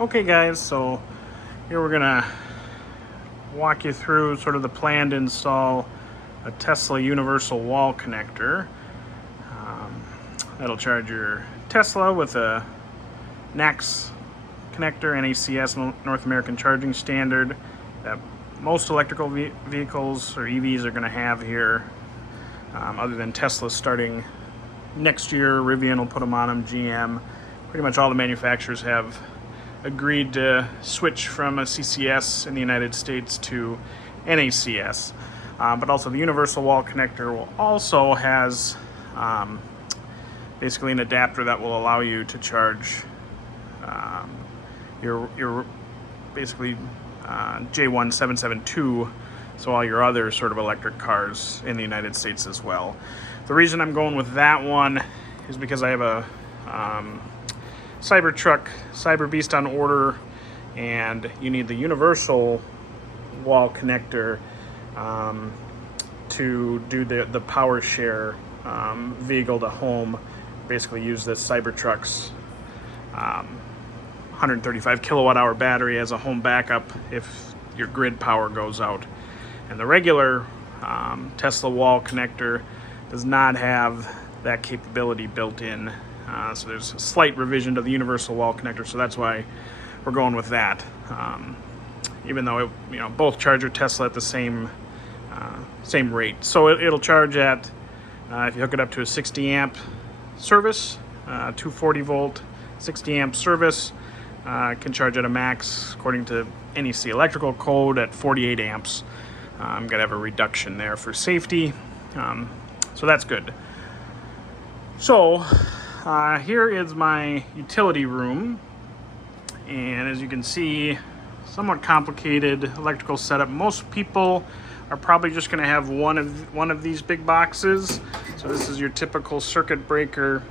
Okay guys, so here we're gonna walk you through sort of the plan to install a Tesla universal wall connector. That'll charge your Tesla with a NACS connector, NACS, North American Charging Standard, that most electrical vehicles or EVs are going to have here, other than Tesla starting next year. Rivian will put them on them, GM. Pretty much all the manufacturers have agreed to switch from a CCS in the United States to NACS. But also the universal wall connector will also has basically an adapter that will allow you to charge your basically J1772, so all your other sort of electric cars in the United States as well. The reason I'm going with that one is because I have a Cybertruck Cyberbeast on order, and you need the universal wall connector to do the power share vehicle to home. Basically use this Cybertruck's 135 kilowatt hour battery as a home backup if your grid power goes out. And the regular Tesla wall connector does not have that capability built in. So there's a slight revision to the universal wall connector, so that's why we're going with that. Even though both charge your Tesla at the same rate. So it'll charge at, if you hook it up to a 60 amp service, 240 volt 60 amp service, can charge at a max according to NEC electrical code at 48 amps. I'm gonna have a reduction there for safety, so that's good. So here is my utility room, and as you can see, somewhat complicated electrical setup. Most people are probably just going to have one of these big boxes. So this is your typical circuit breaker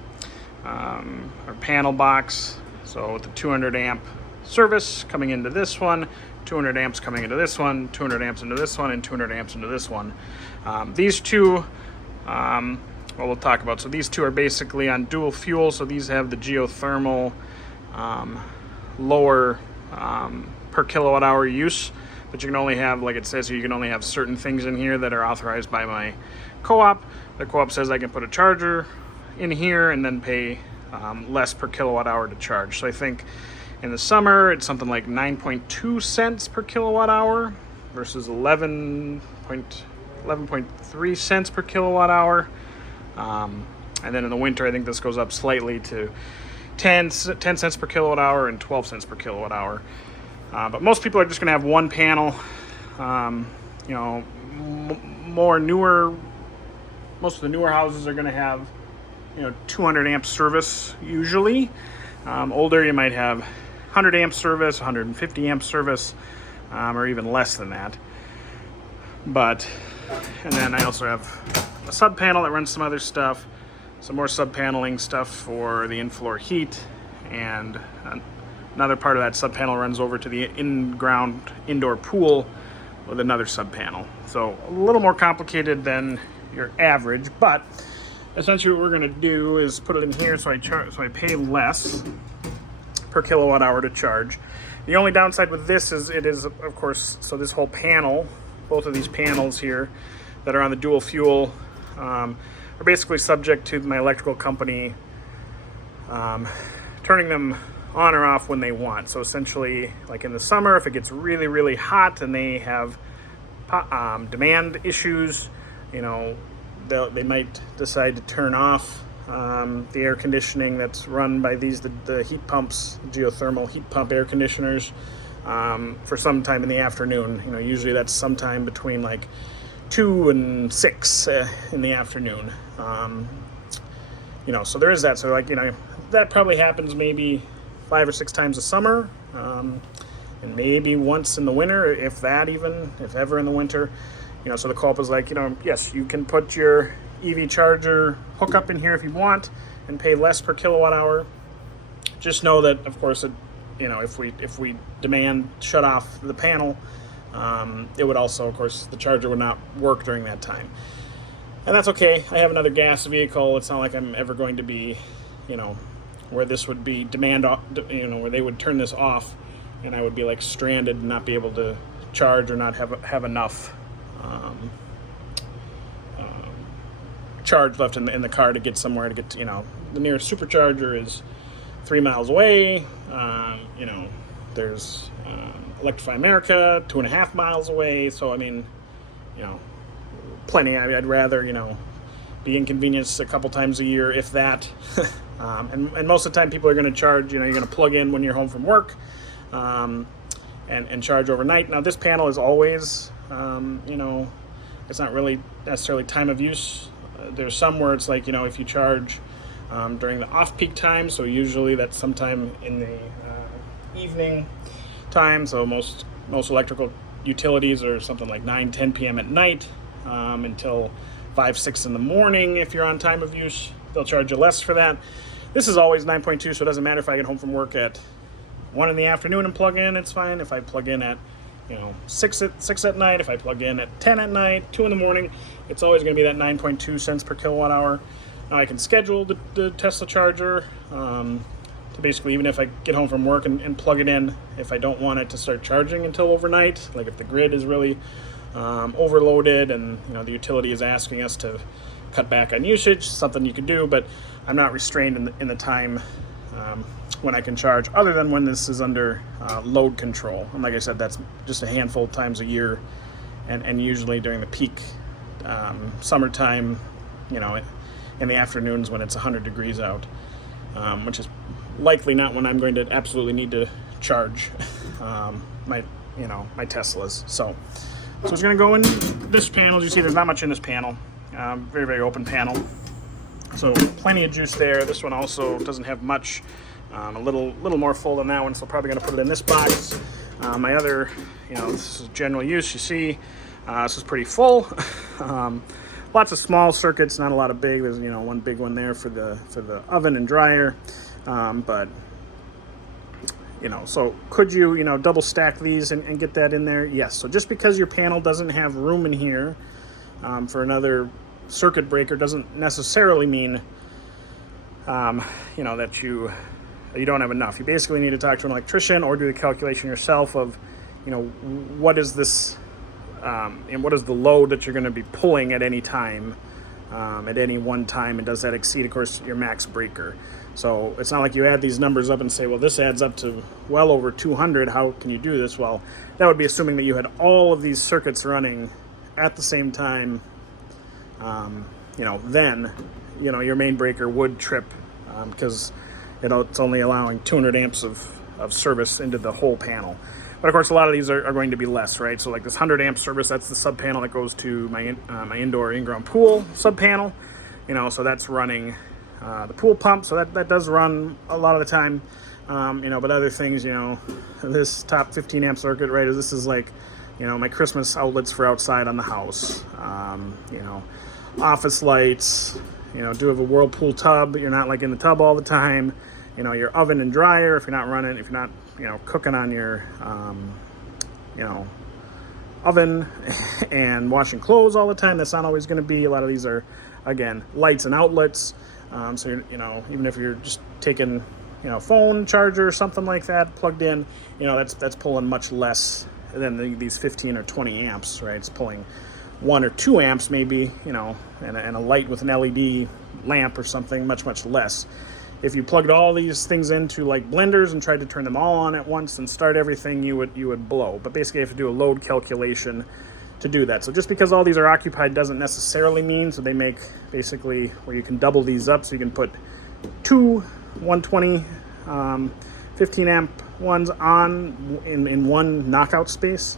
or panel box. So with the 200 amp service coming into this one, 200 amps coming into this one, 200 amps into this one, and 200 amps into this one. These two, well, we'll talk about. So these two are basically on dual fuel. So these have the geothermal lower per kilowatt hour use, but you can only have, like it says here, you can only have certain things in here that are authorized by my co-op. The co-op says I can put a charger in here and then pay less per kilowatt hour to charge. So I think in the summer it's something like 9.2 cents per kilowatt hour versus 11.3 cents per kilowatt hour. And then in the winter, I think this goes up slightly to 10 cents per kilowatt hour and 12 cents per kilowatt hour. But most people are just going to have one panel. Most of the newer houses are going to have 200 amp service usually. Older, you might have 100 amp service, 150 amp service, or even less than that. And then I also have a sub panel that runs some other stuff, some more sub paneling stuff for the in-floor heat, and another part of that sub panel runs over to the in-ground indoor pool with another sub panel. So a little more complicated than your average, but essentially what we're going to do is put it in here so I pay less per kilowatt hour to charge. The only downside with this is it is, of course, so this whole panel, both of these panels here that are on the dual fuel, are basically subject to my electrical company turning them on or off when they want. So essentially, like in the summer, if it gets really, really hot and they have demand issues, they might decide to turn off the air conditioning that's run by the heat pumps, geothermal heat pump air conditioners, for some time in the afternoon. Usually that's sometime between like 2 and 6 in the afternoon. So there is that. So that probably happens maybe 5 or 6 times a summer, and maybe once in the winter, if ever in the winter. So the co-op is like, yes, you can put your EV charger hookup in here if you want and pay less per kilowatt hour. Just know that, of course, if we demand shut off the panel, it would also, of course, the charger would not work during that time. And that's okay. I have another gas vehicle. It's not like I'm ever going to be, where this would be demand, where they would turn this off, and I would be like stranded and not be able to charge or not have enough charge left in the car to get somewhere to get to, the nearest supercharger is 3 miles away. There's Electrify America 2.5 miles away. So I mean, plenty. I'd rather be inconvenienced a couple times a year, if that. And most of the time people are going to charge, you're going to plug in when you're home from work, and charge overnight. Now this panel is always, it's not really necessarily time of use. There's some where it's like, if you charge during the off-peak time, so usually that's sometime in the evening time. So most electrical utilities are something like 9-10 p.m. at night until 5-6 in the morning. If you're on time of use, they'll charge you less for that. This is always 9.2, so it doesn't matter if I get home from work at 1 in the afternoon and plug in, it's fine. If I plug in at 6 at night, if I plug in at 10 at night, 2 in the morning, it's always going to be that 9.2 cents per kilowatt hour. Now I can schedule the Tesla charger to basically, even if I get home from work and plug it in, if I don't want it to start charging until overnight, like if the grid is really overloaded and the utility is asking us to cut back on usage, something you could do, but I'm not restrained in the time when I can charge, other than when this is under load control. And like I said, that's just a handful of times a year, and usually during the peak summertime, in the afternoons when it's 100 degrees out, which is likely not when I'm going to absolutely need to charge my Teslas. So it's going to go in this panel. As you see, there's not much in this panel. Very, very open panel. So plenty of juice there. This one also doesn't have much. A little more full than that one, so probably going to put it in this box. My other, this is general use. You see, this is pretty full. Lots of small circuits, not a lot of big. There's one big one there for the oven and dryer, but so could you double stack these and get that in there? Yes. So just because your panel doesn't have room in here for another circuit breaker doesn't necessarily mean that you don't have enough. You basically need to talk to an electrician or do the calculation yourself of what is this and what is the load that you're going to be pulling at any time, at any one time, and does that exceed, of course, your max breaker. So it's not like you add these numbers up and say, well, this adds up to well over 200, how can you do this? Well, that would be assuming that you had all of these circuits running at the same time. Then your main breaker would trip because it's only allowing 200 amps of service into the whole panel. But of course, a lot of these are going to be less, right? So like this 100 amp service, that's the sub panel that goes to my indoor in-ground pool sub panel. So that's running the pool pump. So that does run a lot of the time. But other things, this top 15 amp circuit, right? This is like, my Christmas outlets for outside on the house. Office lights. Do have a Whirlpool tub. You're not like in the tub all the time. Your oven and dryer, if you're not cooking on your, oven and washing clothes all the time, that's not always going to be. A lot of these are, again, lights and outlets. So, even if you're just taking, phone charger or something like that plugged in, that's pulling much less than these 15 or 20 amps, right? It's pulling 1 or 2 amps maybe, and a light with an LED lamp or something, much, much less. If you plugged all these things into like blenders and tried to turn them all on at once and start everything, you would blow. But basically you have to do a load calculation to do that. So just because all these are occupied doesn't necessarily mean, so they make basically where you can double these up, so you can put 2 120 15 amp ones on in one knockout space.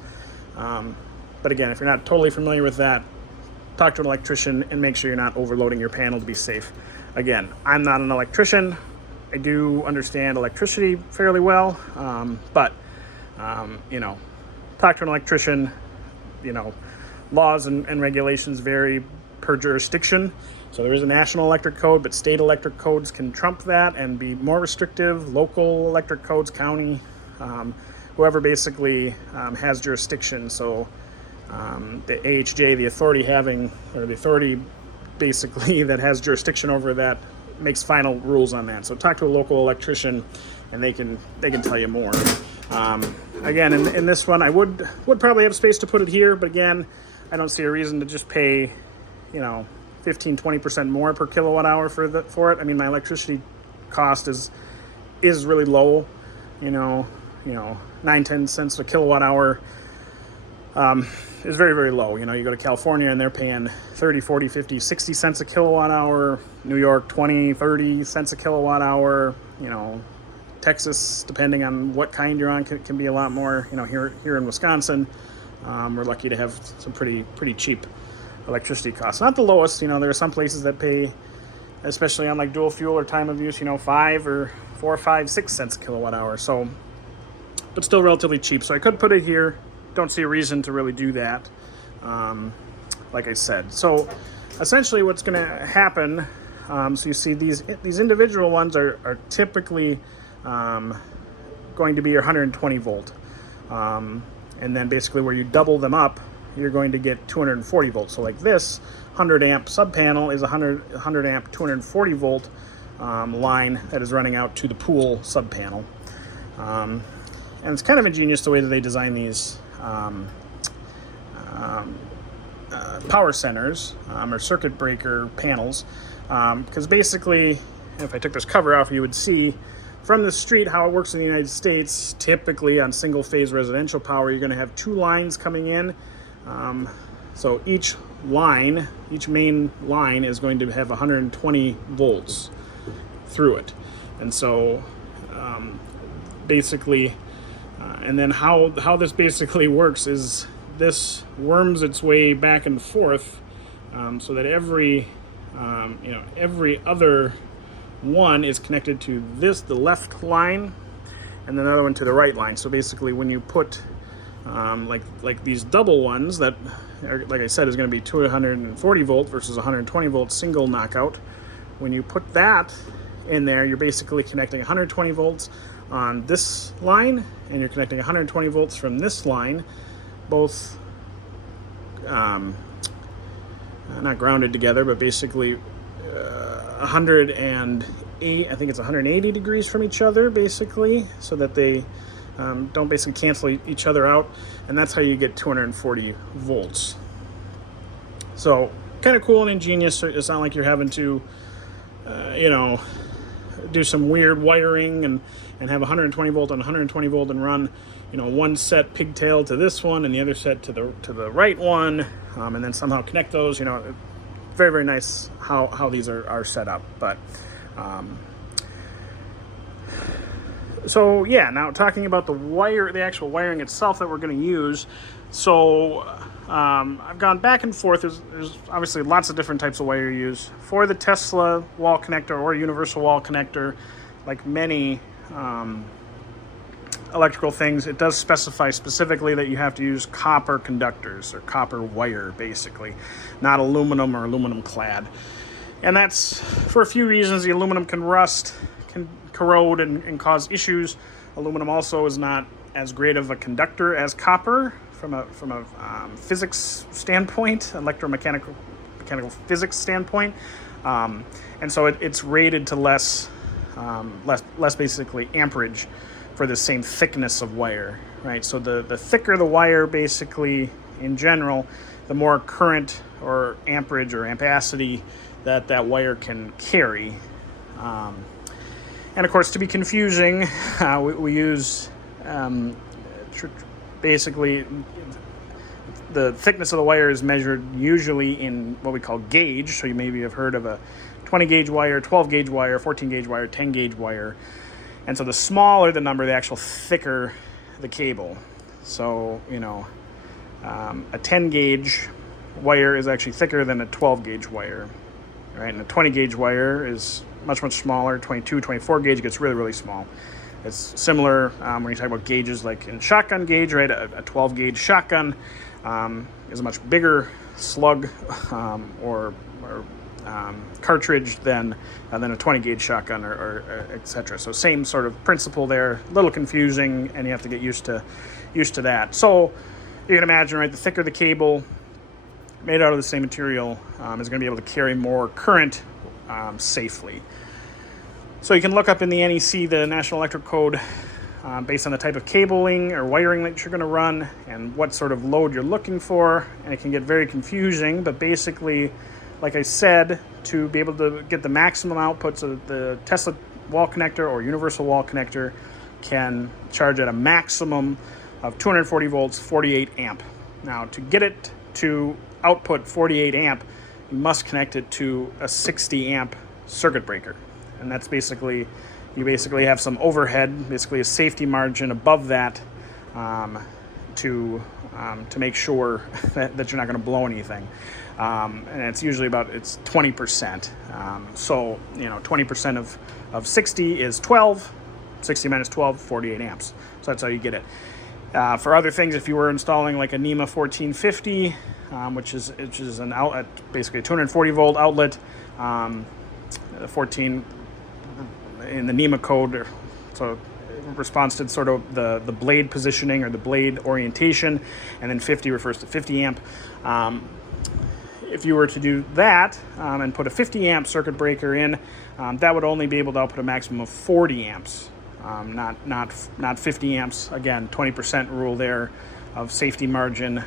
But again, if you're not totally familiar with that, talk to an electrician and make sure you're not overloading your panel to be safe. Again, I'm not an electrician. I do understand electricity fairly well, but talk to an electrician. Laws and regulations vary per jurisdiction. So there is a national electric code, but state electric codes can trump that and be more restrictive. Local electric codes, county, whoever basically has jurisdiction. So the AHJ, the authority basically that has jurisdiction over that makes final rules on that. So talk to a local electrician, and they can tell you more. Again, in this one, I would probably have space to put it here, but again, I don't see a reason to just pay, 15-20% more per kilowatt hour for it. I mean, my electricity cost is really low, 9-10 cents a kilowatt hour is very, very low. You go to California and they're paying 30, 40, 50, 60 cents a kilowatt hour. New York, 20, 30 cents a kilowatt hour. Texas, depending on what kind you're on, can be a lot more. Here in Wisconsin, we're lucky to have some pretty cheap electricity costs. Not the lowest. There are some places that pay, especially on like dual fuel or time of use, 5 or 4, 5, 6 cents a kilowatt hour. So, but still relatively cheap. So I could put it here. Don't see a reason to really do that. Like I said. So essentially what's going to happen, so you see these individual ones are typically going to be your 120 volt. And then basically where you double them up, you're going to get 240 volts. So like this 100 amp sub panel is 100 amp 240 volt line that is running out to the pool sub panel. And it's kind of ingenious the way that they design these power centers or circuit breaker panels, because basically, if I took this cover off, you would see from the street how it works in the United States. Typically on single phase residential power, you're going to have 2 lines coming in. So each main line is going to have 120 volts through it. And so basically, and then how this basically works is this worms its way back and forth, so that every other one is connected to the left line, and then another one to the right line. So basically, when you put like these double ones that are, like I said, is going to be 240 volt versus 120 volt single knockout. When you put that in there, you're basically connecting 120 volts on this line, and you're connecting 120 volts from this line, both not grounded together, but basically 108, I think it's 180 degrees from each other, basically, so that they don't basically cancel each other out, and that's how you get 240 volts. So kind of cool and ingenious. It's not like you're having to do some weird wiring and have 120 volt on 120 volt and run one set pigtail to this one and the other set to the right one, and then somehow connect those. Very, very nice how these are set up. But so yeah, now talking about the actual wiring itself that we're going to use. So I've gone back and forth. There's obviously lots of different types of wire you use. For the Tesla wall connector or universal wall connector, like many electrical things, it does specify specifically that you have to use copper conductors or copper wire, basically, not aluminum or aluminum clad. And that's for a few reasons. The aluminum can rust, can corrode, and cause issues. Aluminum also is not as great of a conductor as copper from a physics standpoint, mechanical physics standpoint, and so it's rated to less basically amperage for the same thickness of wire, right? So the thicker the wire, basically in general, the more current or amperage or ampacity that wire can carry. And of course, to be confusing, we use basically the thickness of the wire is measured usually in what we call gauge. So you maybe have heard of a 20 gauge wire, 12 gauge wire, 14 gauge wire, 10 gauge wire. And so the smaller the number, the actual thicker the cable. So, a 10 gauge wire is actually thicker than a 12 gauge wire, right? And a 20 gauge wire is much, much smaller. 22, 24 gauge gets really, really small. It's similar when you talk about gauges, like in shotgun gauge, right? A 12 gauge shotgun is a much bigger slug or cartridge than a 20 gauge shotgun or etc. So same sort of principle there. A little confusing, and you have to get used to that. So you can imagine, right? The thicker the cable, made out of the same material, is going to be able to carry more current safely. So you can look up in the NEC, the National Electrical Code, based on the type of cabling or wiring that you're going to run and what sort of load you're looking for. And it can get very confusing, but basically, like I said, to be able to get the maximum output, so that the Tesla wall connector or universal wall connector can charge at a maximum of 240 volts, 48 amp. Now, to get it to output 48 amp, you must connect it to a 60 amp circuit breaker. And that's basically, you basically have some overhead, basically a safety margin above that, to make sure that you're not going to blow anything. And it's usually it's 20%. So, 20% of 60 is 12, 60 minus 12, 48 amps. So that's how you get it. For other things, if you were installing like a NEMA 1450, which is an outlet, basically a 240 volt outlet, 14 in the NEMA code, so it responds to sort of the blade positioning or the blade orientation, and then 50 refers to 50 amp. If you were to do that and put a 50 amp circuit breaker in, that would only be able to output a maximum of 40 amps, not 50 amps. Again, 20% rule there of safety margin.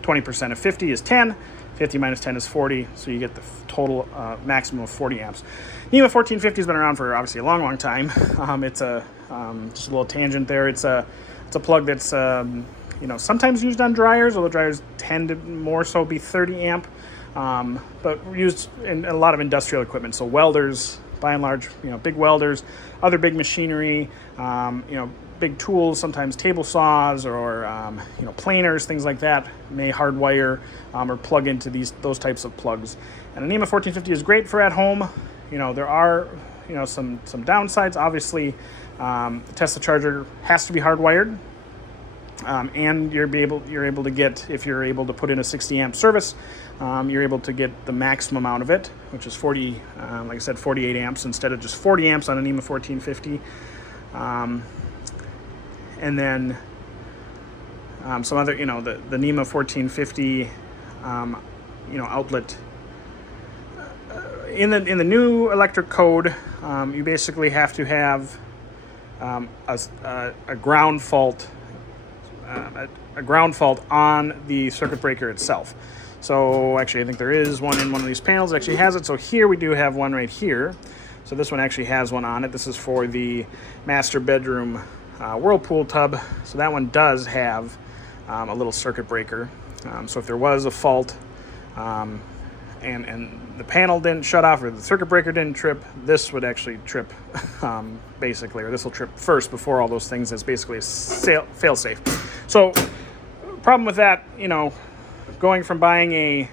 20% of 50 is 10. 50 minus 10 is 40, so you get the total maximum of 40 amps. NEMA 1450 has been around for obviously a long time. It's just a little tangent there. It's a plug that's sometimes used on dryers, although dryers tend to more so be 30 amp, but used in a lot of industrial equipment. So welders, by and large, big welders, other big machinery, big tools, sometimes table saws or planers, things like that, may hardwire or plug into those types of plugs. And a NEMA 1450 is great for at home. There are some downsides. Obviously, the Tesla charger has to be hardwired, and you're able to get, if you're able to put in a 60 amp service, you're able to get the maximum out of it, which is 40, like I said, 48 amps instead of just 40 amps on a NEMA 1450. And then some other, the NEMA 1450, outlet. In the new electric code, you basically have to have a ground fault, on the circuit breaker itself. So actually, I think there is one in one of these panels that actually has it. So here we do have one right here. So this one actually has one on it. This is for the master bedroom Whirlpool tub. So that one does have a little circuit breaker. So if there was a fault and the panel didn't shut off or the circuit breaker didn't trip, this would actually trip, basically, or this will trip first before all those things. As basically a fail-safe. So problem with that, going from buying a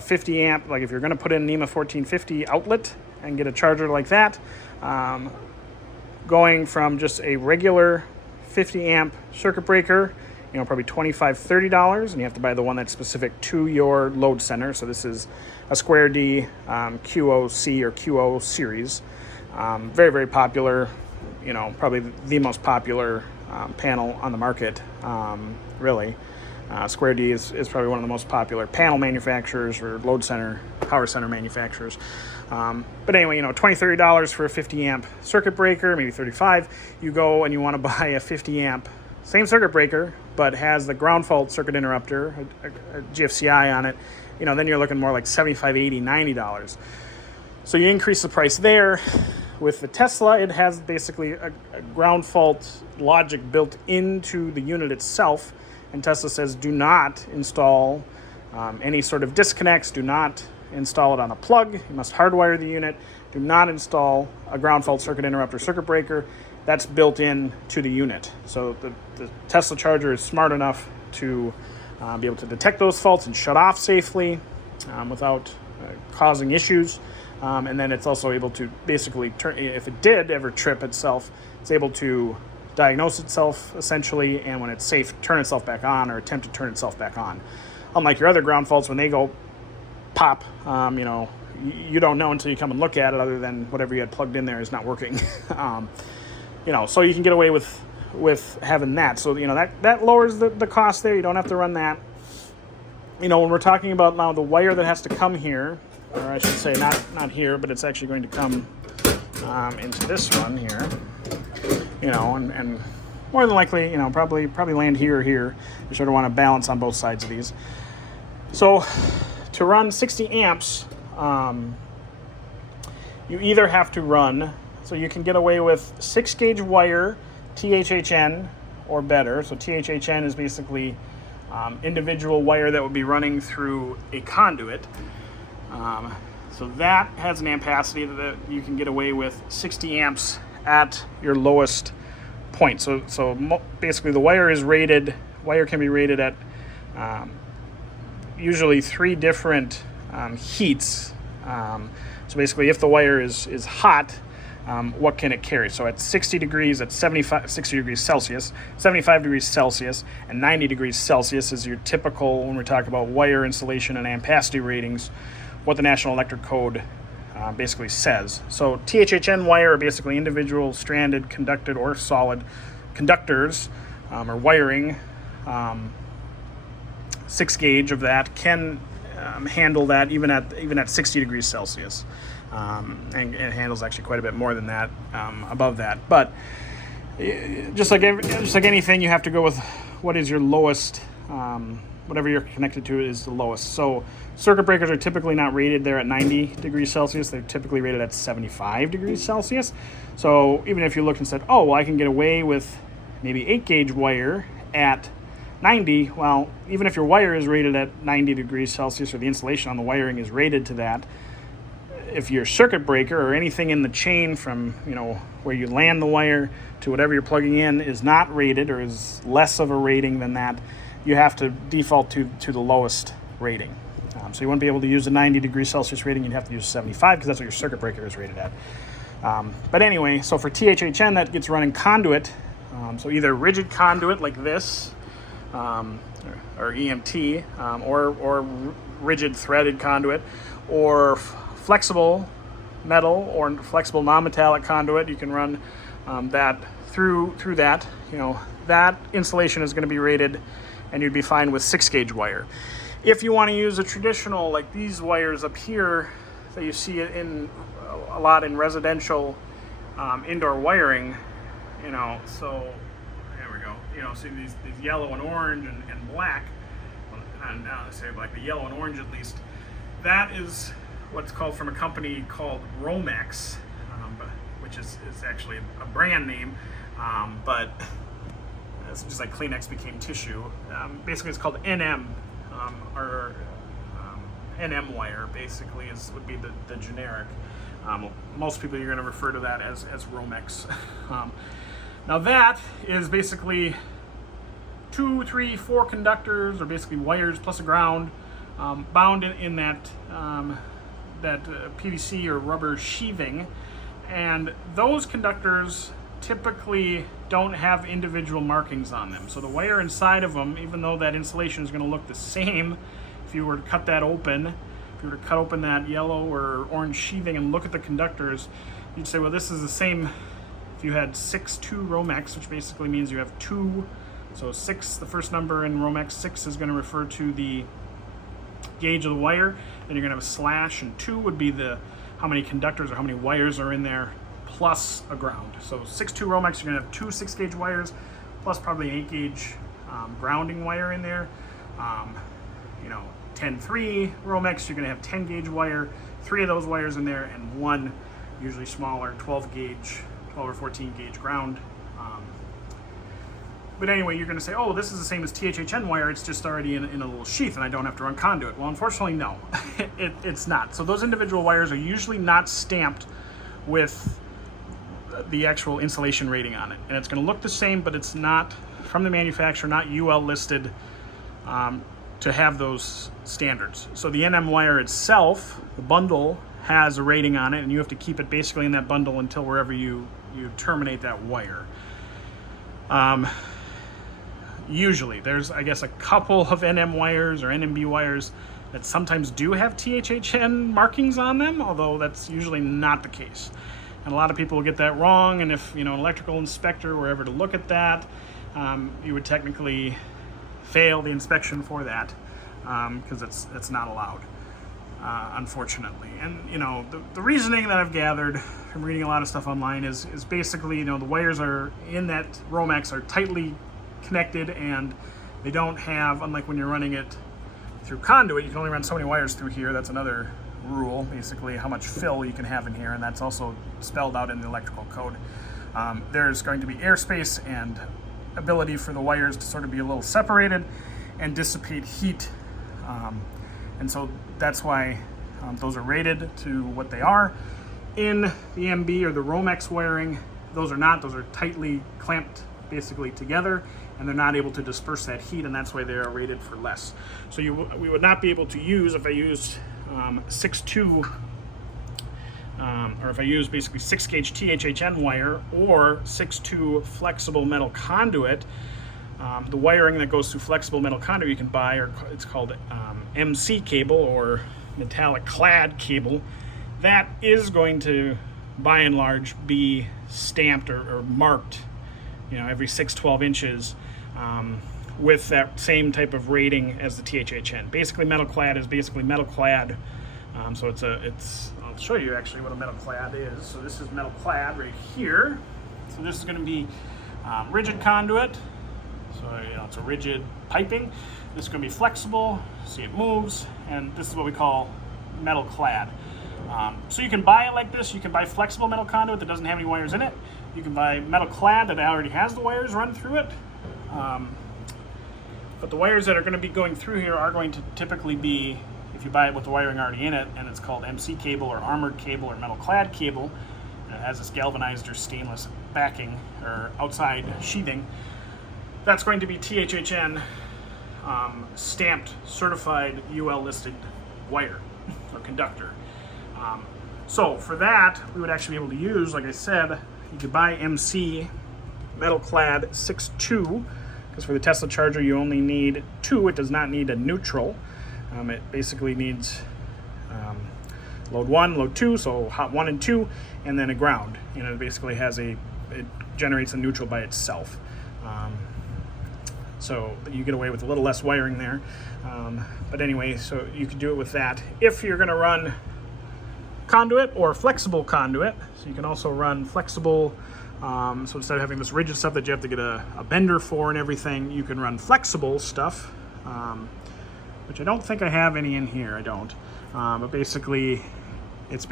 50 amp, like if you're going to put in a NEMA 1450 outlet and get a charger like that, going from just a regular 50 amp circuit breaker, probably $25-$30, and you have to buy the one that's specific to your load center. So this is a Square D QOC or QO series. Very, very popular, probably the most popular panel on the market, really. Square D is probably one of the most popular panel manufacturers or load center, power center manufacturers. But anyway, $20-$30 for a 50 amp circuit breaker, maybe $35. You go and you want to buy a 50 amp, same circuit breaker, but has the ground fault circuit interrupter, a GFCI on it. Then you're looking more like $75, $80, $90. So you increase the price there. With the Tesla, it has basically a ground fault logic built into the unit itself. And Tesla says, do not install any sort of disconnects. Do not install it on a plug. You must hardwire the unit. Do not install a ground fault circuit interrupter circuit breaker. That's built in to the unit. So the Tesla charger is smart enough to be able to detect those faults and shut off safely without causing issues. And then it's also able to basically turn, if it did ever trip itself, it's able to diagnose itself essentially, and when it's safe, turn itself back on or attempt to turn itself back on. Unlike your other ground faults, when they go pop, you don't know until you come and look at it, other than whatever you had plugged in there is not working. So you can get away with having that. So that lowers the cost there. You don't have to run that. When we're talking about now the wire that has to come here, or I should say not here, but it's actually going to come into this one here, and more than likely, probably land here or here. You sort of want to balance on both sides of these. So to run 60 amps, you either have to run, so you can get away with 6-gauge wire, THHN or better. So THHN is basically individual wire that would be running through a conduit. So that has an ampacity that you can get away with 60 amps at your lowest point. So basically the wire can be rated at usually 3 different heats. So basically if the wire is hot, what can it carry? So at 60 degrees, at 60 degrees Celsius, 75 degrees Celsius, and 90 degrees Celsius is your typical, when we talk about wire insulation and ampacity ratings, what the National Electric Code basically says. So THHN wire are basically individual stranded, conducted, or solid conductors or wiring. 6-gauge of that can handle that even at 60 degrees Celsius. And it handles actually quite a bit more than that, above that. But just like anything, you have to go with what is your lowest, whatever you're connected to is the lowest. So circuit breakers are typically not rated there at 90 degrees Celsius. They're typically rated at 75 degrees Celsius. So even if you looked and said, oh, well, I can get away with maybe 8-gauge wire at 90, well, even if your wire is rated at 90 degrees Celsius or the insulation on the wiring is rated to that, if your circuit breaker or anything in the chain from where you land the wire to whatever you're plugging in is not rated or is less of a rating than that, you have to default to the lowest rating. So you wouldn't be able to use a 90 degrees Celsius rating, you'd have to use 75 because that's what your circuit breaker is rated at. But anyway, so for THHN that gets run in conduit, so either rigid conduit like this, or EMT, or rigid threaded conduit, or flexible metal or flexible non-metallic conduit. You can run that through that. That insulation is going to be rated, and you'd be fine with 6-gauge wire. If you want to use a traditional, like these wires up here that you see in a lot in residential indoor wiring, so there we go. See these yellow and orange and black, and now let's say like the yellow and orange at least. That is what's called from a company called Romex, which is actually a brand name, but it's just like Kleenex became tissue. Basically, it's called NM, or NM wire. Basically, would be the generic. Most people you're going to refer to that as Romex. Now that is basically 2, 3, 4 conductors, or basically wires plus a ground, bound in that PVC or rubber sheathing, and those conductors typically don't have individual markings on them. So the wire inside of them, even though that insulation is going to look the same, if you were to cut that open, if you were to cut open that yellow or orange sheathing and look at the conductors, you'd say, well, this is the same. If you had 6-2 Romex, which basically means you have 2, so 6, the first number in Romex, 6 is going to refer to the gauge of the wire, then you're going to have a slash, and 2 would be how many conductors or how many wires are in there plus a ground. So 6-2 Romex, you're going to have 2 6-gauge wires plus probably an 8-gauge grounding wire in there. 10-3 Romex, you're going to have 10-gauge wire, 3 of those wires in there, and 1 usually smaller 12-gauge, 12 or 14-gauge ground. But anyway, you're going to say, oh, this is the same as THHN wire, it's just already in a little sheath and I don't have to run conduit. Well, unfortunately, no, it's not. So those individual wires are usually not stamped with the actual insulation rating on it. And it's going to look the same, but it's not, from the manufacturer, not UL listed to have those standards. So the NM wire itself, the bundle, has a rating on it, and you have to keep it basically in that bundle until wherever you terminate that wire. Usually, there's, I guess, a couple of NM wires or NMB wires that sometimes do have THHN markings on them, although that's usually not the case. And a lot of people will get that wrong, and if an electrical inspector were ever to look at that, you would technically fail the inspection for that, because it's not allowed. unfortunately. And you know, the reasoning that I've gathered from reading a lot of stuff online is basically, you know, the wires are in that Romex are tightly connected, and they don't have, unlike when you're running it through conduit, you can only run so many wires through here. That's another rule, basically, how much fill you can have in here, and that's also spelled out in the electrical code. There's going to be airspace and ability for the wires to sort of be a little separated and dissipate heat, and so that's why those are rated to what they are. In the MB or the Romex wiring, those are not. Those are tightly clamped basically together, and they're not able to disperse that heat, and that's why they are rated for less. So we would not be able to use, if I used 6.2 or if I use basically 6 gauge THHN wire or 6.2 flexible metal conduit. The wiring that goes through flexible metal conduit you can buy, or it's called MC cable or metallic clad cable. That is going to, by and large, be stamped or marked, you know, every 6-12 inches with that same type of rating as the THHN. Basically, metal clad is basically metal clad. So I'll show you actually what a metal clad is. So this is metal clad right here. So this is going to be rigid conduit. So you know, it's a rigid piping. This is going to be flexible. See, it moves, and this is what we call metal clad. So you can buy it like this. You can buy flexible metal conduit that doesn't have any wires in it. You can buy metal clad that already has the wires run through it. But the wires that are going to be going through here are going to typically be, if you buy it with the wiring already in it, and it's called MC cable or armored cable or metal clad cable, and it has this galvanized or stainless backing or outside sheathing, that's going to be THHN stamped, certified, UL listed wire or conductor. So for that, we would actually be able to use, like I said, you could buy MC metal clad 6.2, because for the Tesla charger you only need 2. It does not need a neutral. It basically needs load 1, load 2, so hot 1 and 2, and then a ground. You know, it basically it generates a neutral by itself. So you get away with a little less wiring there. But anyway, so you could do it with that. If you're going to run conduit or flexible conduit, so you can also run flexible, so instead of having this rigid stuff that you have to get a bender for and everything, you can run flexible stuff, which I don't think I have any in here. I don't. But basically, it's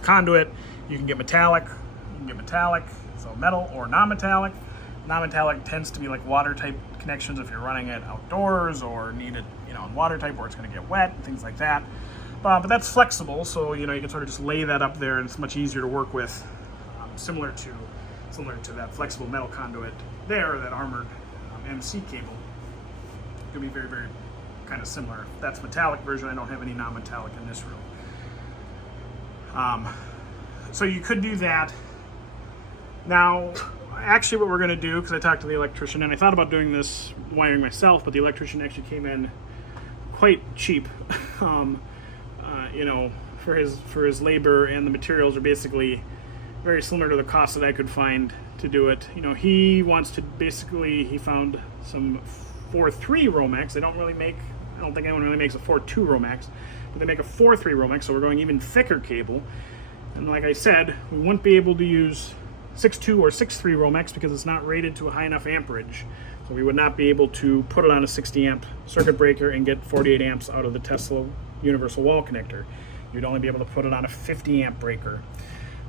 conduit. You can get metallic. So metal or non-metallic. Non-metallic tends to be like water type connections if you're running it outdoors or need it, you know, in water type where it's going to get wet, things like that. But that's flexible, so you know you can sort of just lay that up there, and it's much easier to work with. Similar to that flexible metal conduit there, that armored MC cable. It could be very, very kind of similar. That's metallic version. I don't have any non-metallic in this room. So you could do that. Now, actually what we're going to do, because I talked to the electrician, and I thought about doing this wiring myself, but the electrician actually came in quite cheap. You know, for his labor, and the materials are basically very similar to the cost that I could find to do it. You know, he found some 4.3 Romex. I don't think anyone really makes a 4.2 Romex, but they make a 4.3 Romex, so we're going even thicker cable. And like I said, we wouldn't be able to use 6.2 or 6.3 Romex because it's not rated to a high enough amperage. So we would not be able to put it on a 60 amp circuit breaker and get 48 amps out of the Tesla universal wall connector. You'd only be able to put it on a 50 amp breaker.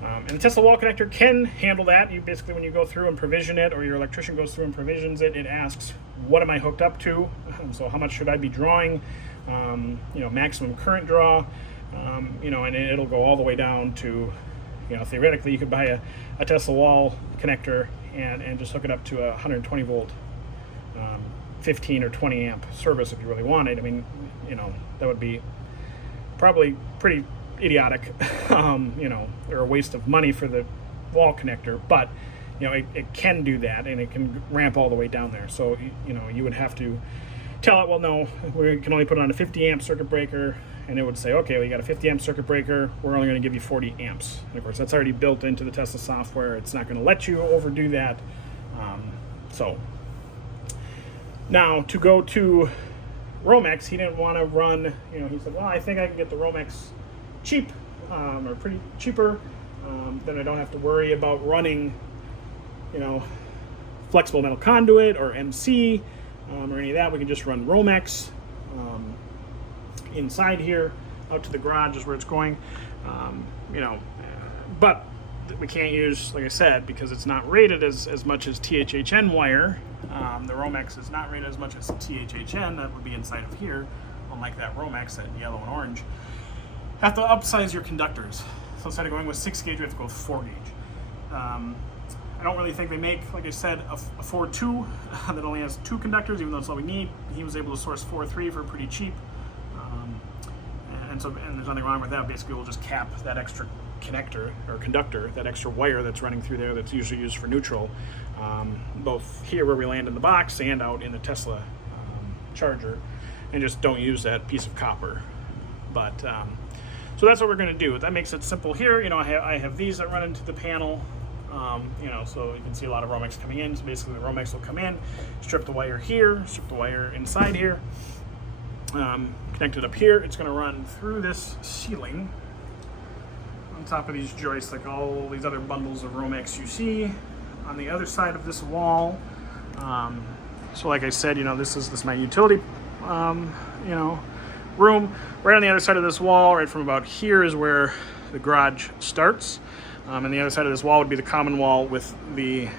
And the Tesla wall connector can handle that. You basically, when you go through and provision it, or your electrician goes through and provisions it, it asks, what am I hooked up to? So how much should I be drawing? You know, maximum current draw. You know, and it'll go all the way down to, you know, theoretically you could buy a Tesla wall connector and just hook it up to a 120 volt 15 or 20 amp service if you really wanted. I mean, you know, that would be probably pretty idiotic, you know, or a waste of money for the wall connector, but you know, it can do that, and it can ramp all the way down there. So, you know, you would have to tell it, well, no, we can only put it on a 50 amp circuit breaker, and it would say, okay, well, you got a 50 amp circuit breaker, we're only going to give you 40 amps. And of course, that's already built into the Tesla software. It's not going to let you overdo that. So now to go to Romex, he didn't want to run, he said, well, I think I can get the Romex cheap, or pretty cheaper, then I don't have to worry about running, flexible metal conduit or MC, or any of that. We can just run Romex inside here, out to the garage is where it's going, but we can't use, like I said, because it's not rated as much as THHN wire. The Romex is not rated as much as THHN that would be inside of here, unlike that Romex, that yellow and orange. Have to upsize your conductors. So instead of going with 6 gauge, we have to go with 4 gauge. I don't really think they make, like I said, a 4.2 that only has 2 conductors, even though that's all we need. He was able to source 4.3 for pretty cheap. And there's nothing wrong with that. Basically, we'll just cap that extra connector or conductor, that extra wire that's running through there that's usually used for neutral, both here where we land in the box and out in the Tesla charger, and just don't use that piece of copper. But so that's what we're going to do. That makes it simple here. I have these that run into the panel, so you can see a lot of Romex coming in. So basically the Romex will come in, strip the wire here, strip the wire inside here, connect it up here. It's going to run through this ceiling on top of these joists, like all these other bundles of Romex you see on the other side of this wall. So like I said, this is my utility, room. Right on the other side of this wall, right from about here, is where the garage starts. And the other side of this wall would be the common wall with the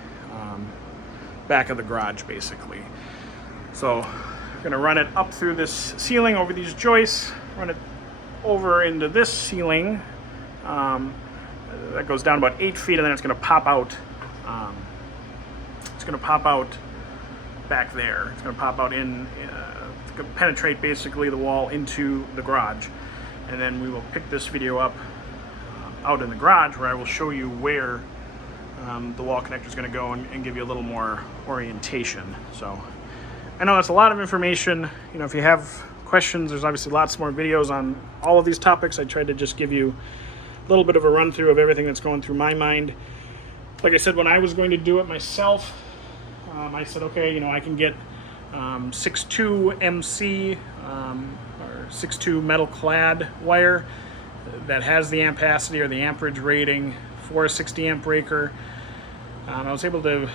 back of the garage, basically. So I'm going to run it up through this ceiling, over these joists, run it over into this ceiling. That goes down about 8 feet, and then it's going to pop out. It's going to pop out back there. It's going to pop out penetrate basically the wall into the garage, and then we will pick this video up out in the garage, where I will show you where the wall connector is going to go and give you a little more orientation. So I know that's a lot of information. If you have questions, there's obviously lots more videos on all of these topics. I tried to just give you a little bit of a run through of everything that's going through my mind. Like I said, when I was going to do it myself, I said, okay, I can get 6.2 MC or 6.2 metal clad wire that has the ampacity or the amperage rating for a 60 amp breaker. I was able to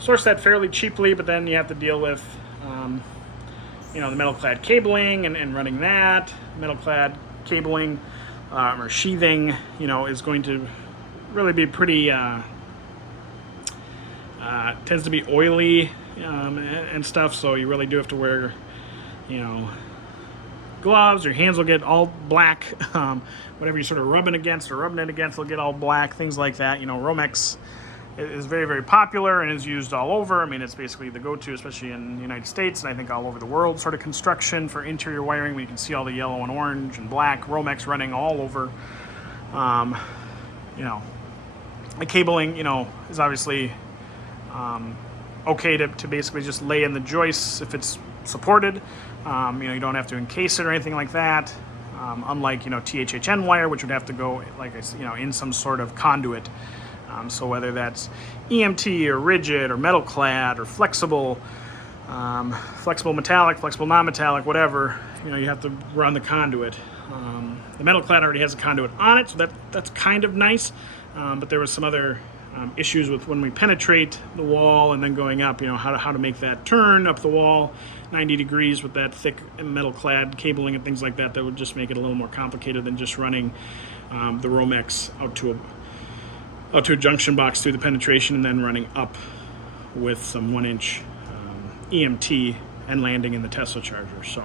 source that fairly cheaply, but then you have to deal with the metal clad cabling and running that. Metal clad cabling or sheathing, is going to really be pretty, tends to be oily and stuff, so you really do have to wear, gloves. Your hands will get all black. Whatever you're sort of rubbing it against will get all black, things like that. Romex is very, very popular and is used all over. I mean, it's basically the go-to, especially in the United States, and I think all over the world, sort of construction for interior wiring. We can see all the yellow and orange and black Romex running all over. The cabling, is obviously okay to basically just lay in the joists if it's supported. You don't have to encase it or anything like that. Unlike, THHN wire, which would have to go, like I said, in some sort of conduit. So whether that's EMT or rigid or metal clad or flexible, flexible metallic, flexible non-metallic, whatever, you have to run the conduit. The metal clad already has a conduit on it, so that's kind of nice. But there was some other issues with when we penetrate the wall and then going up, how to make that turn up the wall 90 degrees with that thick metal clad cabling and things like that. That would just make it a little more complicated than just running the Romex out to a junction box through the penetration and then running up with some 1-inch EMT and landing in the Tesla charger. So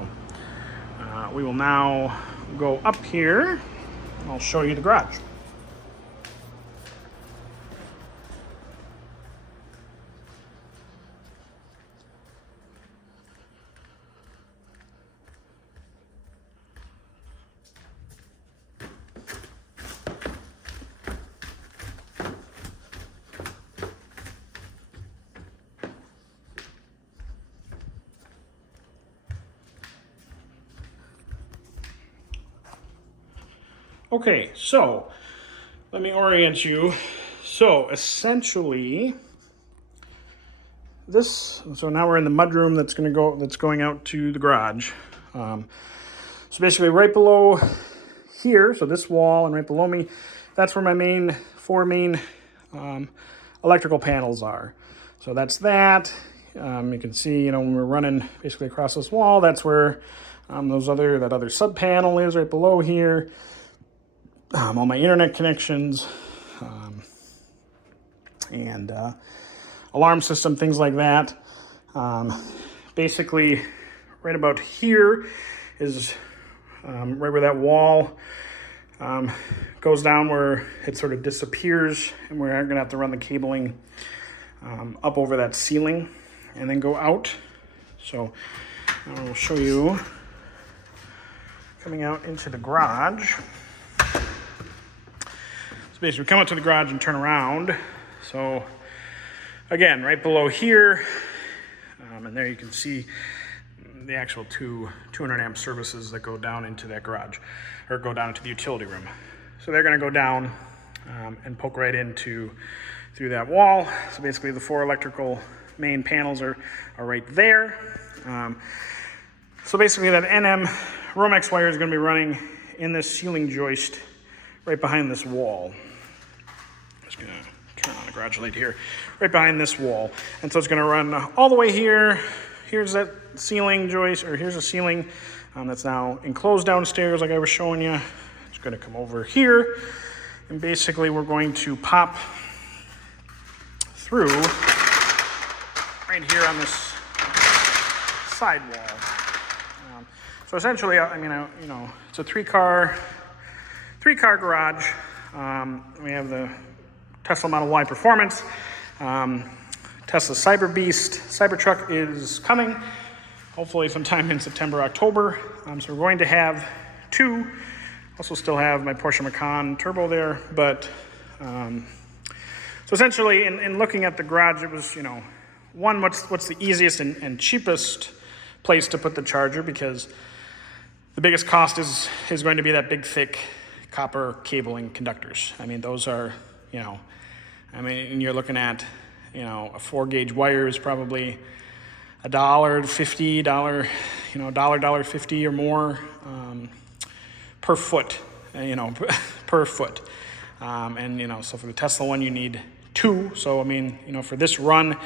we will now go up here and I'll show you the garage. Okay, so let me orient you. So essentially, so now we're in the mudroom that's going out to the garage. So basically right below here, so this wall and right below me, that's where my four main electrical panels are. So that's that. You can see, when we're running basically across this wall, that's where that other sub panel is right below here. All my internet connections, and alarm system, things like that. Basically, right about here is right where that wall goes down, where it sort of disappears, and we're going to have to run the cabling up over that ceiling and then go out. So I will show you coming out into the garage. So basically, we come out to the garage and turn around. So again, right below here, and there you can see the actual 200 amp services that go down into that garage, or go down into the utility room. So they're going to go down and poke right through that wall. So basically, the 4 electrical main panels are right there. So basically, that NM Romex wire is going to be running in this ceiling joist right behind this wall. I'm just going to turn on the garage light here, right behind this wall. And so it's going to run all the way here. Here's that ceiling joist, or here's a ceiling that's now enclosed downstairs like I was showing you. It's going to come over here, and basically we're going to pop through right here on this side wall. So essentially, it's a three-car garage. We have the Tesla Model Y Performance, Tesla Cyber Beast. Cybertruck is coming, hopefully sometime in September, October. So we're going to have 2. Also still have my Porsche Macan Turbo there, but so essentially in looking at the garage, it was, one, what's the easiest and cheapest place to put the charger, because the biggest cost is going to be that big, thick copper cabling conductors. I mean, those are, and you're looking at, a 4-gauge wire is probably $1.50, $1.50 or more per foot, per foot. So for the Tesla one, you need 2. So, for this run,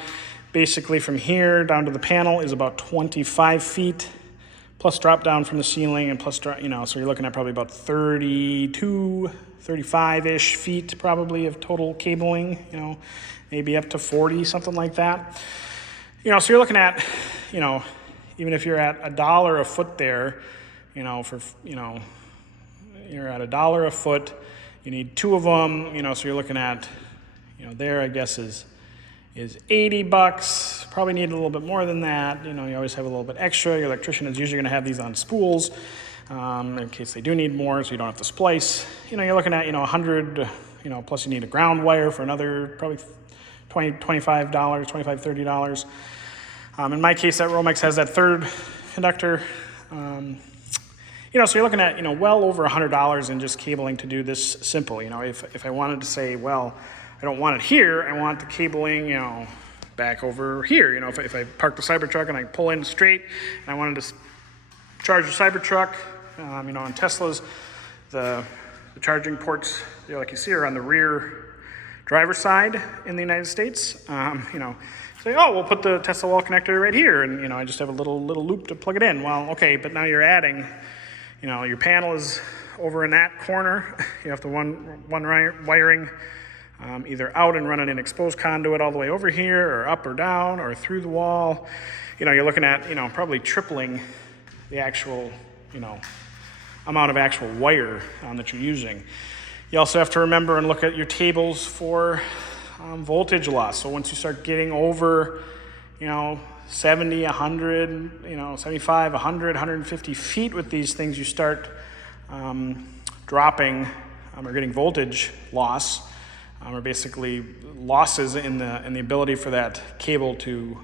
basically from here down to the panel is about 25 feet, plus drop down from the ceiling, and plus, so you're looking at probably about 32, 35-ish feet probably of total cabling, maybe up to 40, something like that. So you're looking at, even if you're at $1 a foot there, you're at $1 a foot, you need 2 of them, so you're looking at, there I guess is $80. Probably need a little bit more than that. You always have a little bit extra. Your electrician is usually going to have these on spools in case they do need more, so you don't have to splice. You're looking at, 100, plus you need a ground wire for another probably $25, $30. In my case, that Romex has that 3rd conductor. So you're looking at, well over $100 in just cabling to do this simple. If I wanted to say, well, I don't want it here, I want the cabling, back over here. If I park the Cybertruck and I pull in straight, and I wanted to charge the Cybertruck, on Teslas, the charging ports, like you see, are on the rear driver's side in the United States. Say, oh, we'll put the Tesla wall connector right here, and I just have a little loop to plug it in. Well, okay, but now you're adding, your panel is over in that corner. You have to one wiring either out and run an exposed conduit all the way over here, or up or down, or through the wall. You're looking at, probably tripling the actual, amount of actual wire that you're using. You also have to remember and look at your tables for voltage loss. So once you start getting over, 70, 100, 75, 100, 150 feet with these things, you start dropping or getting voltage loss, or basically losses in the ability for that cable to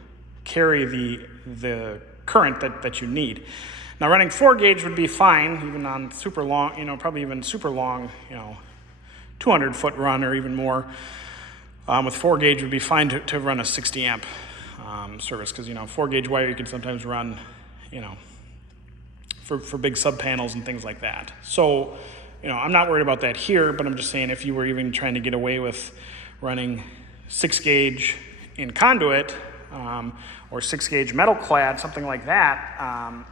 carry the current that you need. Now, running 4-gauge would be fine, even on super long, probably even super long, 200-foot run or even more. With 4-gauge would be fine to run a 60 amp service, because 4-gauge wire you can sometimes run, for big sub panels and things like that. So, I'm not worried about that here, but I'm just saying if you were even trying to get away with running 6-gauge in conduit, or 6-gauge metal clad, something like that,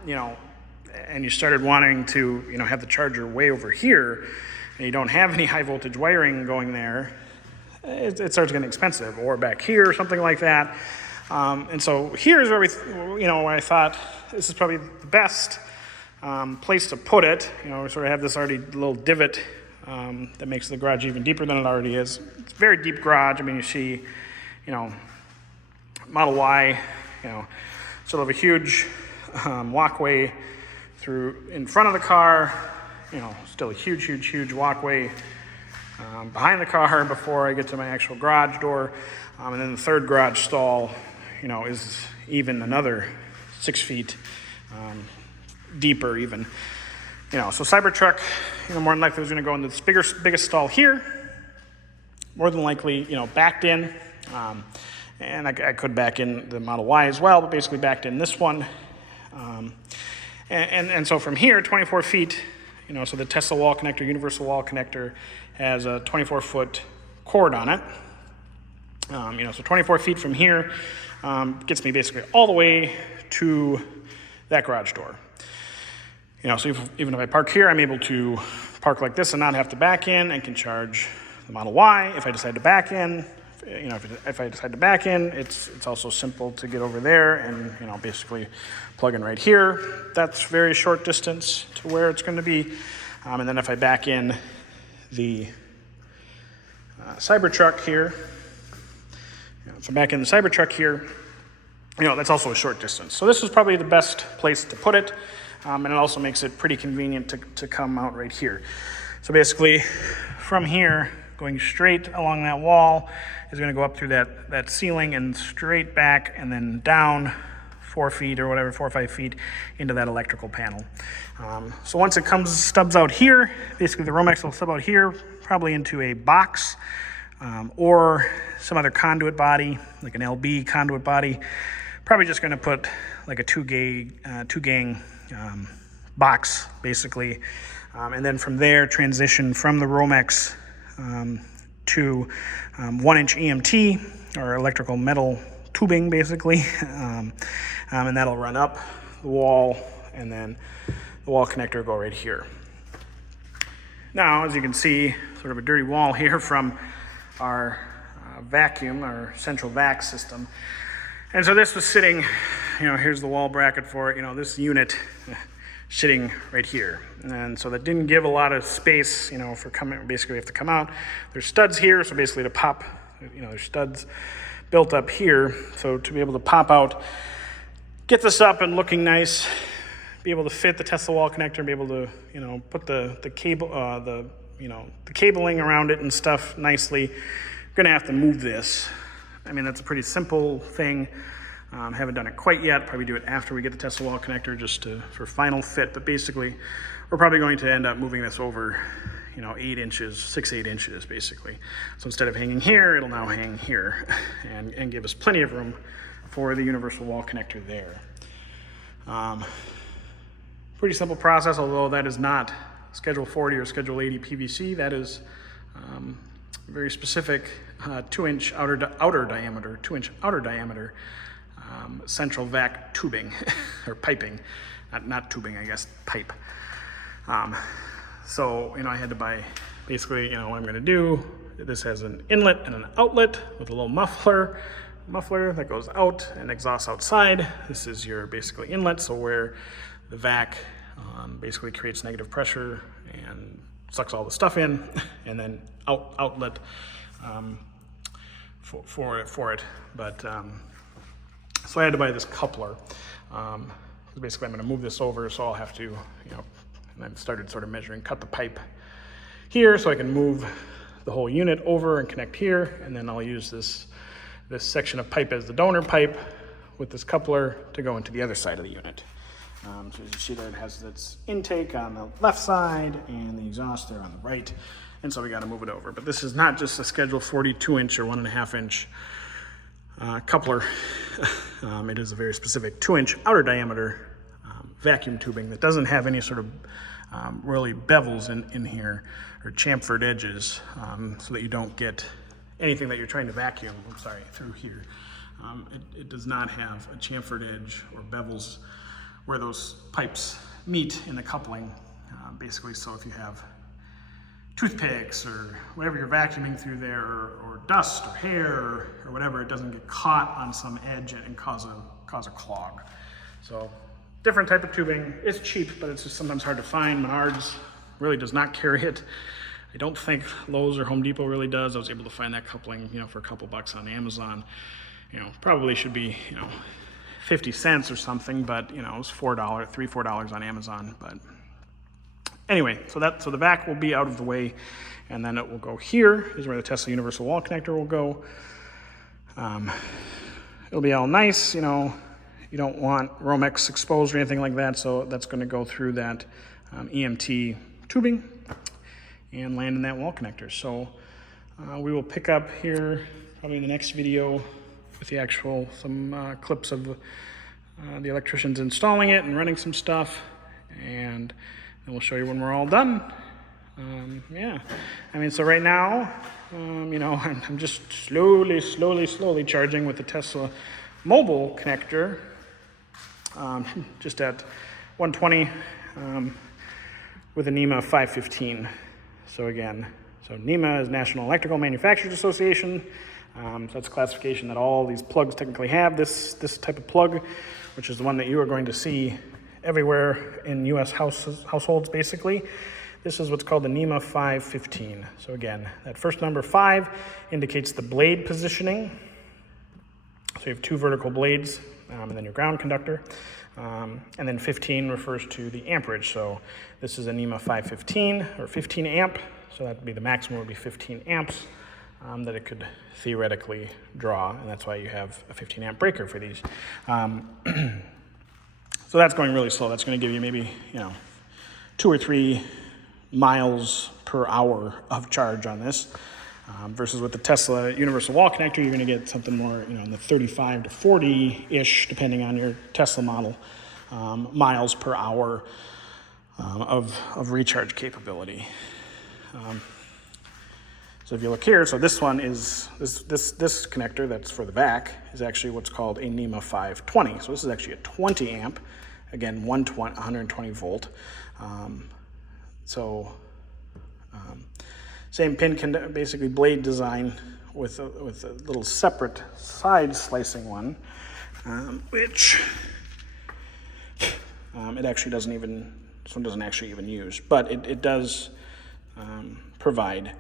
and you started wanting to, have the charger way over here, and you don't have any high voltage wiring going there, it starts getting expensive, or back here or something like that. And so here's where where I thought this is probably the best place to put it. We sort of have this already little divot that makes the garage even deeper than it already is. It's a very deep garage. I mean, you see, Model Y, sort of a huge walkway through in front of the car, still a huge walkway behind the car before I get to my actual garage door. And then the third garage stall, is even another 6 feet deeper even. So Cybertruck, more than likely is going to go into this biggest stall here, more than likely, backed in. And I could back in the Model Y as well, but basically backed in this one. And so from here, 24 feet, so the Tesla wall connector, universal wall connector, has a 24-foot cord on it. So 24 feet from here gets me basically all the way to that garage door. So even if I park here, I'm able to park like this and not have to back in, and can charge the Model Y if I decide to back in. If I decide to back in, it's also simple to get over there and, basically plug in right here. That's very short distance to where it's going to be. And then if I back in the Cybertruck here, if I back in the Cybertruck here, that's also a short distance. So this is probably the best place to put it. And it also makes it pretty convenient to come out right here. So basically from here, going straight along that wall is going to go up through that ceiling and straight back and then down 4 feet or whatever, 4 or 5 feet into that electrical panel. So once it stubs out here, basically the Romex will stub out here, probably into a box or some other conduit body, like an LB conduit body. Probably just going to put like a two gang box, basically. And then from there, transition from the Romex to 1-inch EMT, or electrical metal tubing, basically. And that'll run up the wall, and then the wall connector will go right here. Now, as you can see, sort of a dirty wall here from our vacuum, our central vac system. And so this was sitting, here's the wall bracket for it, this unit sitting right here. And so that didn't give a lot of space, for coming, basically we have to come out. There's studs here, so basically to pop, there's studs built up here. So to be able to pop out, get this up and looking nice, be able to fit the Tesla wall connector, be able to, put the cable, the cabling around it and stuff nicely. I'm gonna have to move this. I mean, that's a pretty simple thing. Haven't done it quite yet. Probably do it after we get the Tesla wall connector, just for final fit. But basically, we're probably going to end up moving this over, 8 inches, 6-8 inches, basically. So instead of hanging here, it'll now hang here and give us plenty of room for the universal wall connector there. Pretty simple process, although that is not Schedule 40 or Schedule 80 PVC. That is very specific 2-inch outer diameter, 2-inch outer diameter central vac tubing or piping, not tubing, I guess, pipe. So I had to buy, basically, what I'm going to do. This has an inlet and an outlet with a little muffler that goes out and exhausts outside. This is your basically inlet, so where the vac basically creates negative pressure and sucks all the stuff in, and then outlet for it. But so I had to buy this coupler. Basically, I'm going to move this over, so I'll have to, and I started sort of measuring, cut the pipe here, so I can move the whole unit over and connect here, and then I'll use this section of pipe as the donor pipe with this coupler to go into the other side of the unit. So as you see there, it has its intake on the left side and the exhaust there on the right, and so we got to move it over. But this is not just a Schedule 42-inch or 1.5-inch coupler. It is a very specific 2-inch outer diameter vacuum tubing that doesn't have any sort of really bevels in here or chamfered edges, so that you don't get anything that you're trying to vacuum, through here. It does not have a chamfered edge or bevels where those pipes meet in the coupling. Basically, so if you have toothpicks or whatever you're vacuuming through there, or dust or hair or whatever, it doesn't get caught on some edge and cause a clog. So different type of tubing. It's cheap, but it's just sometimes hard to find. Menards really does not carry it. I don't think Lowe's or Home Depot really does. I was able to find that coupling, for a couple bucks on Amazon. Probably should be, 50 cents or something, but it was $4 on Amazon. But anyway, so the back will be out of the way, and then it will go here, is where the Tesla Universal Wall Connector will go. It'll be all nice, you don't want Romex exposed or anything like that, so that's going to go through that EMT tubing and land in that wall connector. So we will pick up here probably in the next video with some clips of the electricians installing it and running some stuff, and then we'll show you when we're all done. Yeah, so right now, I'm just slowly charging with the Tesla mobile connector, just at 120 with a NEMA 515. So NEMA is National Electrical Manufacturers Association. So that's a classification that all these plugs technically have. This type of plug, which is the one that you are going to see everywhere in U.S. households, basically. This is what's called the NEMA 515. So again, that first number 5 indicates the blade positioning. So you have 2 vertical blades, and then your ground conductor. And then 15 refers to the amperage. So this is a NEMA 515 or 15 amp. So that would be the maximum, would be 15 amps that it could theoretically draw. And that's why you have a 15 amp breaker for these. So that's going really slow. That's going to give you maybe, 2 or 3 miles per hour of charge on this. Versus with the Tesla Universal Wall Connector, you're going to get something more, in the 35 to 40-ish, depending on your Tesla model, miles per hour of recharge capability. So if you look here, so this one is, this connector that's for the back is actually what's called a NEMA 520. So this is actually a 20 amp, again, 120 volt. Same pin, basically blade design with a little separate side slicing one, which it actually doesn't even, this one doesn't actually even use, but it does provide,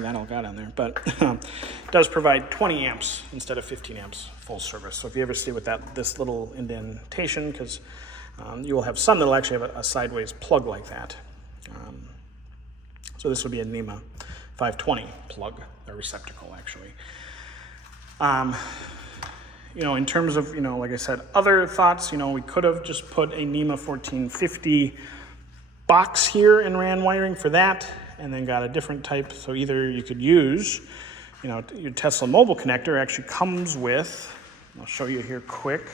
that all got on there, but it does provide 20 amps instead of 15 amps full service. So if you ever see with this little indentation, because you will have some that will actually have a sideways plug like that. So this would be a NEMA 520 plug, a receptacle actually. In terms of, like I said, other thoughts, we could have just put a NEMA 1450 box here and ran wiring for that, and then got a different type. So either you could use, your Tesla mobile connector actually comes with, I'll show you here quick.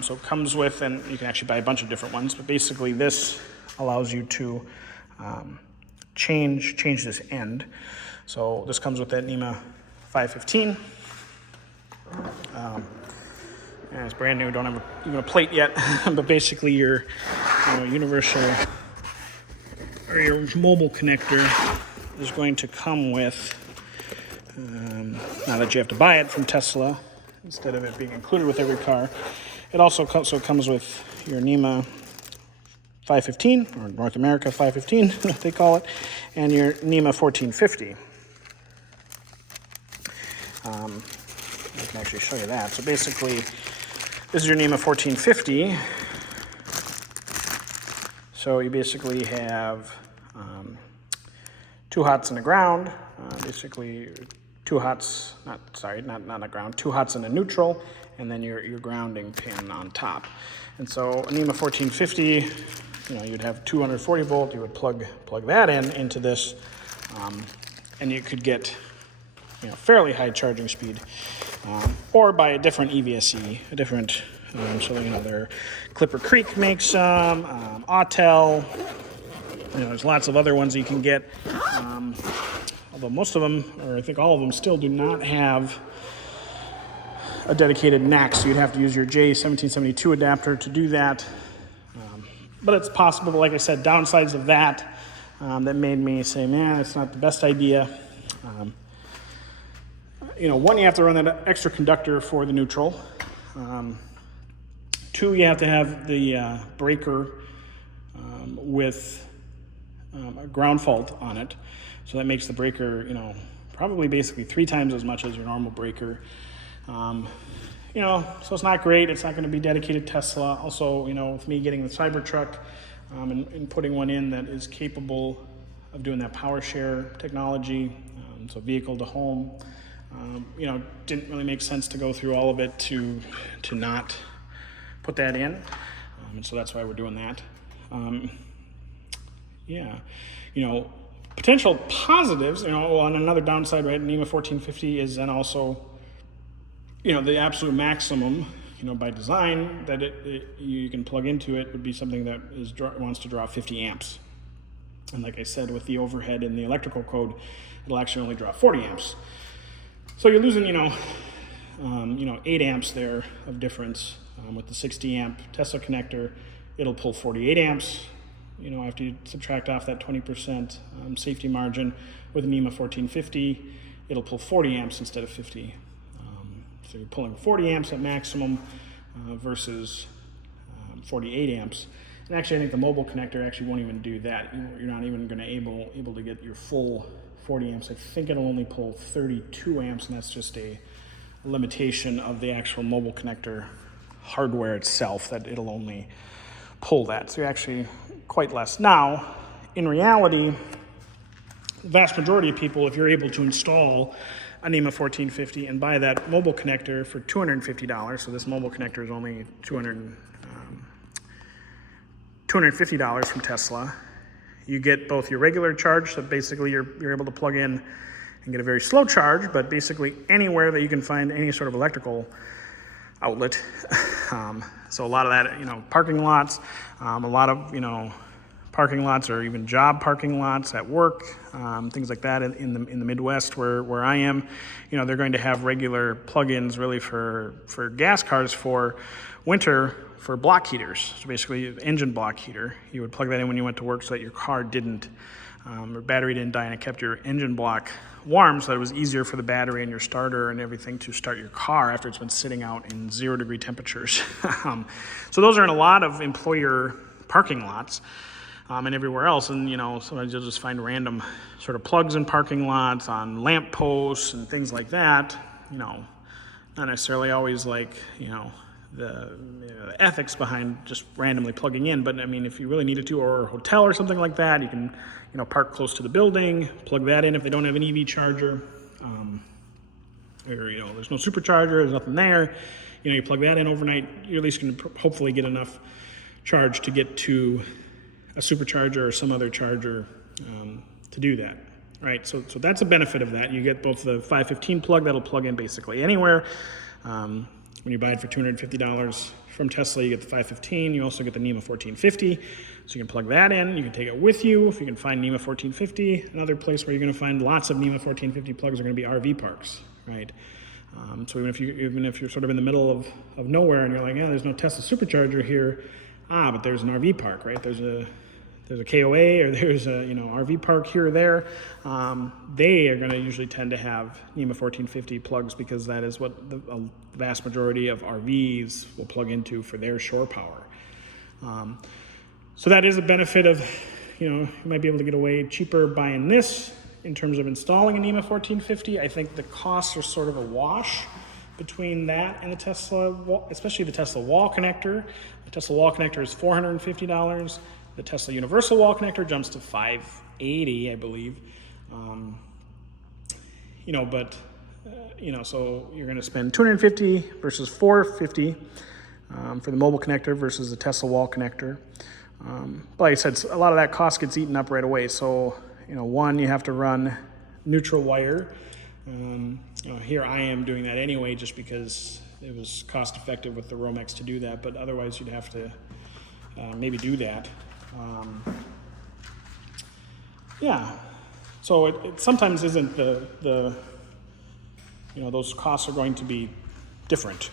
So it comes with, and you can actually buy a bunch of different ones, but basically this allows you to change this end. So this comes with that NEMA 515. And it's brand new, don't have even a plate yet, but basically your universal or your mobile connector is going to come with, now that you have to buy it from Tesla instead of it being included with every car, it also comes with your NEMA 515, or North America 515, they call it, and your NEMA 1450. I can actually show you that. So basically, this is your NEMA 1450. So you basically have 2 hots in the ground, basically 2 hots, not a ground, 2 hots in a neutral, and then your grounding pin on top. And so a NEMA 1450, you'd have 240 volt, you would plug that into this, and you could get fairly high charging speed, or by a different EVSE, a different, so there, Clipper Creek makes some, Autel, there's lots of other ones you can get, although most of them, or I think all of them, still do not have a dedicated NAC, so you'd have to use your J1772 adapter to do that. But it's possible, like I said, downsides of that that made me say, man, it's not the best idea. One, you have to run that extra conductor for the neutral. Two, you have to have the breaker with a ground fault on it. So that makes the breaker, probably basically 3 times as much as your normal breaker. So it's not great. It's not going to be dedicated Tesla. Also, with me getting the Cybertruck and putting one in that is capable of doing that power share technology, so vehicle to home, didn't really make sense to go through all of it to not put that in. And so that's why we're doing that. Potential positives, on another downside, right, NEMA 1450 is then also, the absolute maximum, by design that you can plug into it would be something that wants to draw 50 amps. And like I said, with the overhead in the electrical code, it'll actually only draw 40 amps. So you're losing, 8 amps there of difference. With the 60 amp Tesla connector, it'll pull 48 amps. After you subtract off that 20% safety margin. With NEMA 1450, it'll pull 40 amps instead of 50. So you're pulling 40 amps at maximum versus 48 amps. And actually, I think the mobile connector actually won't even do that. You're not even going to able to get your full 40 amps. I think it'll only pull 32 amps, and that's just a limitation of the actual mobile connector hardware itself, that it'll only pull that. So you're actually quite less. Now, in reality, the vast majority of people, if you're able to install a NEMA 1450 and buy that mobile connector for $250, so this mobile connector is only $250 from Tesla, you get both your regular charge, so basically you're able to plug in and get a very slow charge, but basically anywhere that you can find any sort of electrical outlet. So a lot of that, parking lots, a lot of, parking lots or even job parking lots at work, things like that in the Midwest where I am, they're going to have regular plug-ins really for gas cars for winter for block heaters. So basically engine block heater. You would plug that in when you went to work so that your car didn't, or battery didn't die, and it kept your engine block warm so that it was easier for the battery and your starter and everything to start your car after it's been sitting out in 0-degree temperatures. So those are in a lot of employer parking lots. And everywhere else, and sometimes you'll just find random sort of plugs in parking lots, on lamp posts and things like that. Not necessarily always like the ethics behind just randomly plugging in, but I mean, if you really needed to, or a hotel or something like that, you can park close to the building, plug that in if they don't have an EV charger, or there's no supercharger, there's nothing there. You plug that in overnight, you're at least going to hopefully get enough charge to get to a supercharger or some other charger to do that, right? So that's a benefit of that. You get both the 515 plug that'll plug in basically anywhere. When you buy it for $250 from Tesla, you get the 515. You also get the NEMA 1450, so you can plug that in. You can take it with you. If you can find NEMA 1450, another place where you're going to find lots of NEMA 1450 plugs are going to be RV parks, right? So even if you're sort of in the middle of nowhere and you're like, yeah, there's no Tesla supercharger here, but there's an RV park, right? There's a KOA or there's a RV park here or there. They are going to usually tend to have NEMA 1450 plugs because that is what the vast majority of RVs will plug into for their shore power. So that is a benefit of, you might be able to get away cheaper buying this in terms of installing a NEMA 1450. I think the costs are sort of a wash between that and the Tesla, especially the Tesla wall connector. The Tesla wall connector is $450. The Tesla universal wall connector jumps to $580, I believe. So you're going to spend $250 versus $450 for the mobile connector versus the Tesla wall connector. But like I said, a lot of that cost gets eaten up right away. So, one, you have to run neutral wire Here I am doing that anyway just because it was cost effective with the Romex to do that, but otherwise you'd have to maybe do that. Yeah, so it sometimes isn't the those costs are going to be different.